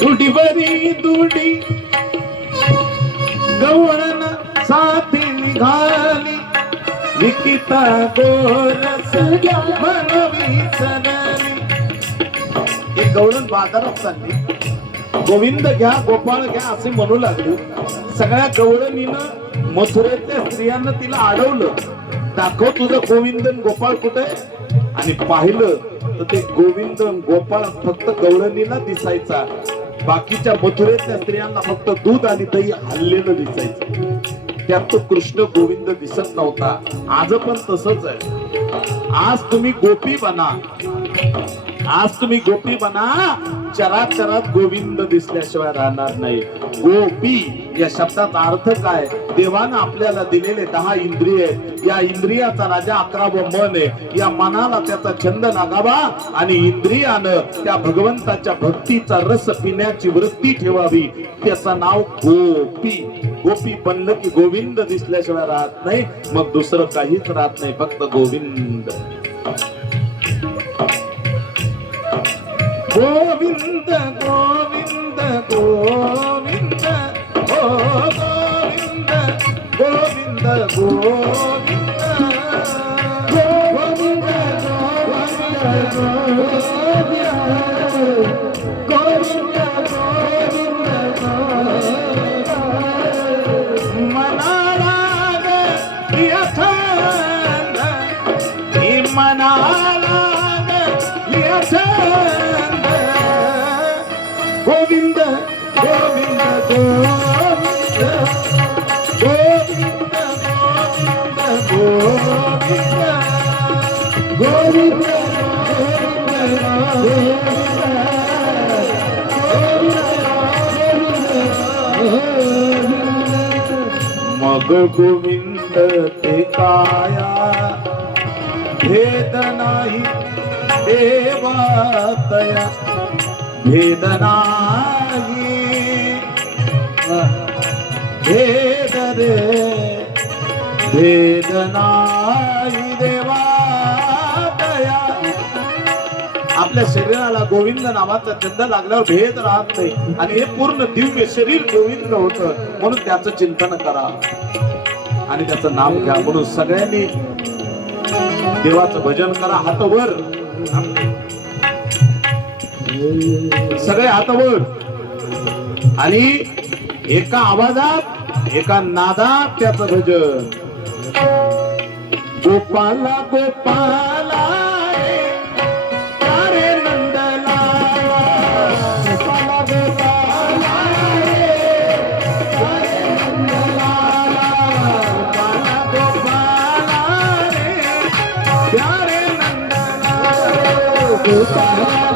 दुडी बरी दुडी गवळण साथी निघाली विकिता गोरस मनवी सनली. एक गवळण बाजारात चालली, गोविंद घ्या गोपाळ घ्या असे म्हणू लागले. सगळ्या गवळणीनं मथुरेतल्या स्त्रियांना तिला अडवलं, दाखव तुझं गोविंद गोपाळ कुठे. आणि पाहिलं तर ते गोविंद गोपाळ फक्त गवळणीला दिसायचा, बाकीच्या मथुरेतल्या स्त्रियांना फक्त दूध आणि दही हल्लेलं दिसायचं. त्यात तो कृष्ण गोविंद दिसत नव्हता. आज पण तसंच आहे. आज तुम्ही गोपी बना, आज तुम्ही गोपी बना, चराचरात गोविंद दिसल्याशिवाय राहणार नाही. गोपी या शब्दाचा अर्थ काय? देवानं आपल्याला दिलेले 10 इंद्रिय, या इंद्रियाचा राजा 11वं मन आहे. या मनाला त्याचा छंद लागावा आणि इंद्रियानं त्या भगवंताच्या भक्तीचा रस पिण्याची वृत्ती ठेवावी. त्याचं नाव गोपी. गोपी बनलं की गोविंद दिसल्याशिवाय राहत नाही, मग दुसरं काहीच राहत नाही, फक्त गोविंद. गोविंद गोविंद गोविंद ओ गोविंद गोविंद गोविंद गोविंद गोविंद गोविंद मनाला यथांग मनाला यथांग गोविंद गोविंद गोविंद गोविंद गोविंद गोविंद मग गोविंद ते काया भेद नाही देवातया भेद नाही भेद रे भेद नाही देवा दया. आपल्या शरीराला गोविंद नावाचा छंद लागल्यावर भेद राहत नाही आणि हे पूर्ण दिव्य शरीर गोविंद होतं. म्हणून त्याचं चिंतन करा आणि त्याचं नाम घ्या. म्हणून सगळ्यांनी देवाचं भजन करा. हात वर, सगळे हात वर आणि एका आवाजात एका नादात त्याचं भजन. गोपाला गोपाला रे नंदला गोपाला गोपाला रे नंदला गोपाला गोपाला रे प्यारे नंदला गोपाला